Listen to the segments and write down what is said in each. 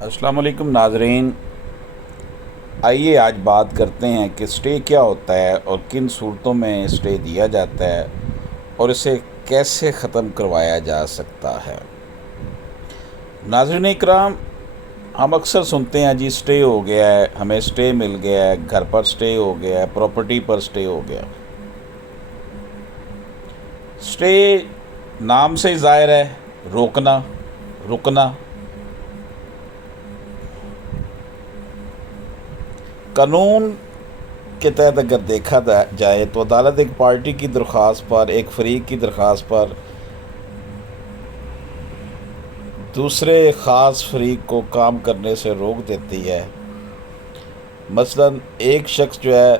السلام علیکم ناظرین، آئیے آج بات کرتے ہیں کہ اسٹے کیا ہوتا ہے اور کن صورتوں میں اسٹے دیا جاتا ہے اور اسے کیسے ختم کروایا جا سکتا ہے۔ ناظرین اکرام، ہم اکثر سنتے ہیں جی اسٹے ہو گیا ہے، ہمیں اسٹے مل گیا ہے، گھر پر اسٹے ہو گیا ہے، پراپرٹی پر اسٹے ہو گیا۔ اسٹے نام سے ہی ظاہر ہے روکنا، رکنا۔ قانون کے تحت اگر دیکھا جائے تو عدالت ایک پارٹی کی درخواست پر، ایک فریق کی درخواست پر دوسرے خاص فریق کو کام کرنے سے روک دیتی ہے۔ مثلا ایک شخص جو ہے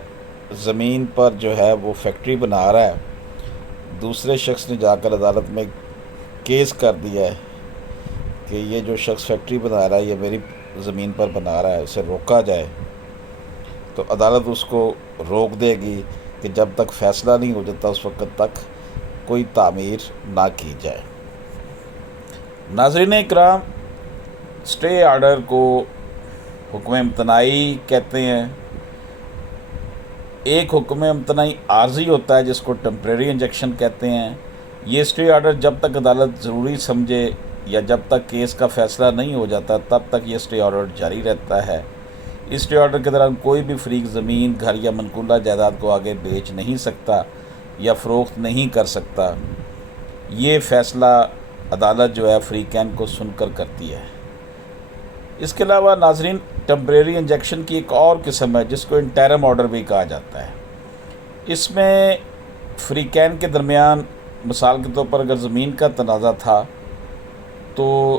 زمین پر جو ہے وہ فیکٹری بنا رہا ہے، دوسرے شخص نے جا کر عدالت میں کیس کر دیا ہے کہ یہ جو شخص فیکٹری بنا رہا ہے یہ میری زمین پر بنا رہا ہے، اسے روکا جائے، تو عدالت اس کو روک دے گی کہ جب تک فیصلہ نہیں ہو جاتا اس وقت تک کوئی تعمیر نہ کی جائے۔ ناظرین اکرام، اسٹے آرڈر کو حکم امتناعی کہتے ہیں۔ ایک حکم امتناعی عارضی ہوتا ہے جس کو ٹیمپریری انجیکشن کہتے ہیں۔ یہ اسٹے آرڈر جب تک عدالت ضروری سمجھے یا جب تک کیس کا فیصلہ نہیں ہو جاتا تب تک یہ اسٹے آرڈر جاری رہتا ہے۔ اس اسٹے آرڈر کے دوران کوئی بھی فریق زمین، گھر یا منقولہ جائیداد کو آگے بیچ نہیں سکتا یا فروخت نہیں کر سکتا۔ یہ فیصلہ عدالت جو ہے فریقین کو سن کر کرتی ہے۔ اس کے علاوہ ناظرین، ٹیمپریری انجیکشن کی ایک اور قسم ہے جس کو انٹرم آرڈر بھی کہا جاتا ہے۔ اس میں فریقین کے درمیان مثال کے طور پر اگر زمین کا تنازع تھا تو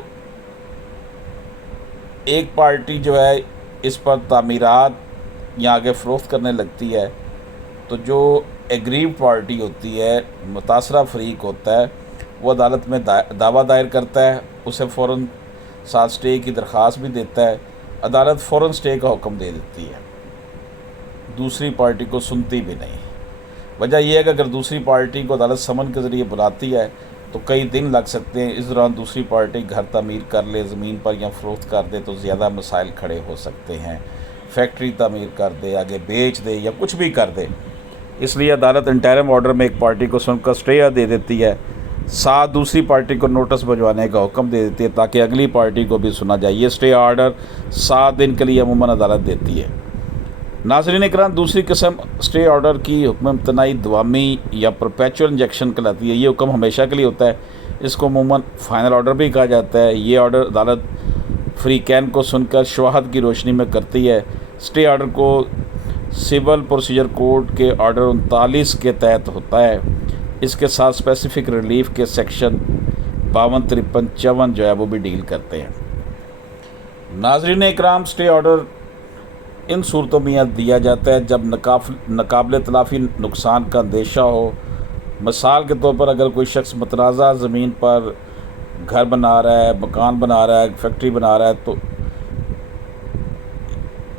ایک پارٹی جو ہے اس پر تعمیرات یا آگے فروخت کرنے لگتی ہے تو جو ایگریو پارٹی ہوتی ہے، متاثرہ فریق ہوتا ہے، وہ عدالت میں دعویٰ دائر کرتا ہے، اسے فوراً ساتھ اسٹے کی درخواست بھی دیتا ہے، عدالت فوراً اسٹے کا حکم دے دیتی ہے، دوسری پارٹی کو سنتی بھی نہیں۔ وجہ یہ ہے کہ اگر دوسری پارٹی کو عدالت سمن کے ذریعے بلاتی ہے تو کئی دن لگ سکتے ہیں، اس دوران دوسری پارٹی گھر تعمیر کر لے زمین پر یا فروخت کر دے تو زیادہ مسائل کھڑے ہو سکتے ہیں، فیکٹری تعمیر کر دے، آگے بیچ دے یا کچھ بھی کر دے۔ اس لیے عدالت انٹرم آرڈر میں ایک پارٹی کو سن کر اسٹے دے دیتی ہے، ساتھ دوسری پارٹی کو نوٹس بھجوانے کا حکم دے دیتی ہے تاکہ اگلی پارٹی کو بھی سنا جائے۔ یہ اسٹے آرڈر 7 دن کے لیے عموماً عدالت دیتی ہے۔ ناظرین اکرام، دوسری قسم اسٹے آرڈر کی حکم امتناعی دوامی یا پرپیچول انجیکشن کہلاتی ہے۔ یہ حکم ہمیشہ کے لیے ہوتا ہے، اس کو عموماً فائنل آرڈر بھی کہا جاتا ہے۔ یہ آرڈر عدالت فریقین کو سن کر شواہد کی روشنی میں کرتی ہے۔ اسٹے آرڈر کو سول پروسیجر کوڈ کے آرڈر 39 کے تحت ہوتا ہے۔ اس کے ساتھ اسپیسیفک ریلیف کے سیکشن 52، 53، 54 جو ہے وہ بھی ڈیل کرتے ہیں۔ ناظرین اکرام، اسٹے آرڈر ان صورتوں میں دیا جاتا ہے جب ناقابل تلافی نقصان کا اندیشہ ہو۔ مثال کے طور پر اگر کوئی شخص متنازع زمین پر گھر بنا رہا ہے، مکان بنا رہا ہے، فیکٹری بنا رہا ہے تو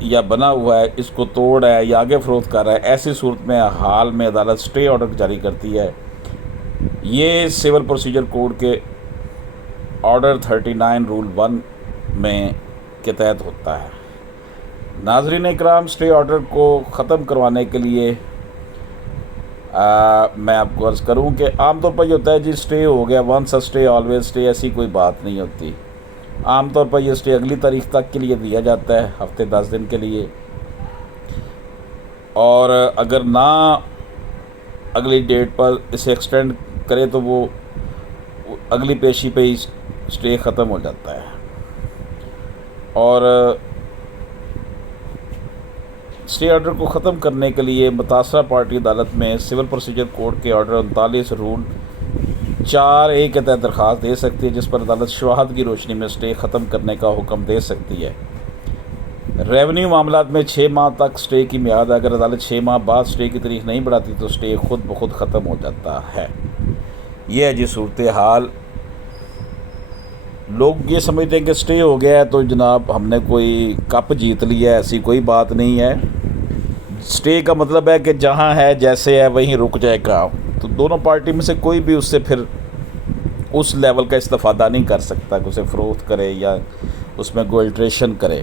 یا بنا ہوا ہے، اس کو توڑ ہے یا آگے فروخت کر رہا ہے، ایسی صورت میں حال میں عدالت اسٹے آرڈر جاری کرتی ہے۔ یہ سول پروسیجر کوڈ کے آرڈر 39 رول 1 میں کے تحت ہوتا ہے۔ ناظرین اکرام، اسٹے آرڈر کو ختم کروانے کے لیے میں آپ کو عرض کروں کہ عام طور پر یہ ہوتا ہے جی اسٹے ہو گیا، ونس اسٹے آلویز اسٹے، ایسی کوئی بات نہیں ہوتی۔ عام طور پر یہ اسٹے اگلی تاریخ تک کے لیے دیا جاتا ہے، ہفتے 10 دن کے لیے، اور اگر نہ اگلی ڈیٹ پر اسے ایکسٹینڈ کرے تو وہ اگلی پیشی پہ ہی اسٹے ختم ہو جاتا ہے۔ اور اسٹے آرڈر کو ختم کرنے کے لیے متاثرہ پارٹی عدالت میں سول پروسیجر کوڈ کے آرڈر 39 رول 4A کے تحت درخواست دے سکتی ہے، جس پر عدالت شواہد کی روشنی میں اسٹے ختم کرنے کا حکم دے سکتی ہے۔ ریونیو معاملات میں 6 ماہ تک اسٹے کی میعاد ہے۔ اگر عدالت 6 ماہ بعد اسٹے کی تاریخ نہیں بڑھاتی تو اسٹے خود بخود ختم ہو جاتا ہے۔ یہ ہے جی صورتحال۔ لوگ یہ سمجھتے ہیں کہ اسٹے ہو گیا ہے تو جناب ہم نے کوئی کپ جیت لیا ہے، ایسی کوئی بات نہیں ہے۔ اسٹے کا مطلب ہے کہ جہاں ہے جیسے ہے وہیں رک جائے کام، تو دونوں پارٹی میں سے کوئی بھی اس سے پھر اس لیول کا استفادہ نہیں کر سکتا کہ اسے فروخت کرے یا اس میں کوئی الٹریشن کرے.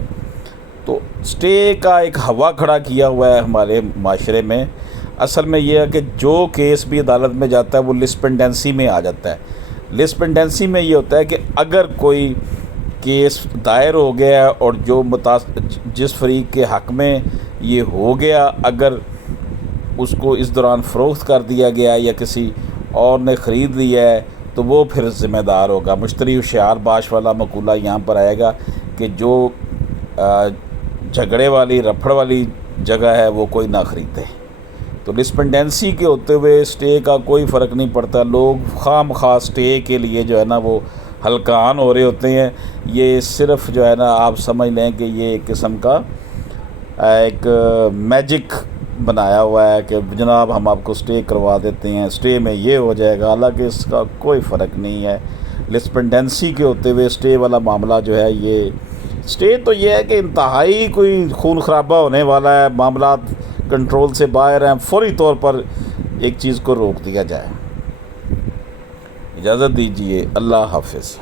تو اسٹے کا ایک ہوا کھڑا کیا ہوا ہے ہمارے معاشرے میں. اصل میں یہ ہے کہ جو کیس بھی عدالت میں جاتا ہے وہ لسٹ پینڈنسی میں آ جاتا ہے. لسٹ پینڈنسی میں یہ ہوتا ہے کہ اگر کوئی کیس دائر ہو گیا ہے اور جو جس فریق کے حق میں یہ ہو گیا اگر اس کو اس دوران فروخت کر دیا گیا یا کسی اور نے خرید لیا ہے تو وہ پھر ذمہ دار ہوگا. مشتری ہوشیار باش والا مقولہ یہاں پر آئے گا کہ جو جھگڑے والی رپھڑ والی جگہ ہے وہ کوئی نہ خریدے. تو ڈسپینڈنسی کے ہوتے ہوئے اسٹے کا کوئی فرق نہیں پڑتا. لوگ خواہ مخواہ اسٹے کے لیے جو ہے نا وہ ہلکان ہو رہے ہوتے ہیں. یہ صرف جو ہے نا آپ سمجھ لیں کہ یہ ایک قسم کا ایک میجک بنایا ہوا ہے کہ جناب ہم آپ کو اسٹے کروا دیتے ہیں, اسٹے میں یہ ہو جائے گا. حالانکہ اس کا کوئی فرق نہیں ہے. لسپنڈنسی کے ہوتے ہوئے اسٹے والا معاملہ جو ہے یہ اسٹے تو یہ ہے کہ انتہائی کوئی خون خرابہ ہونے والا ہے, معاملات کنٹرول سے باہر ہیں, فوری طور پر ایک چیز کو روک دیا جائے. اجازت دیجیے. اللہ حافظ.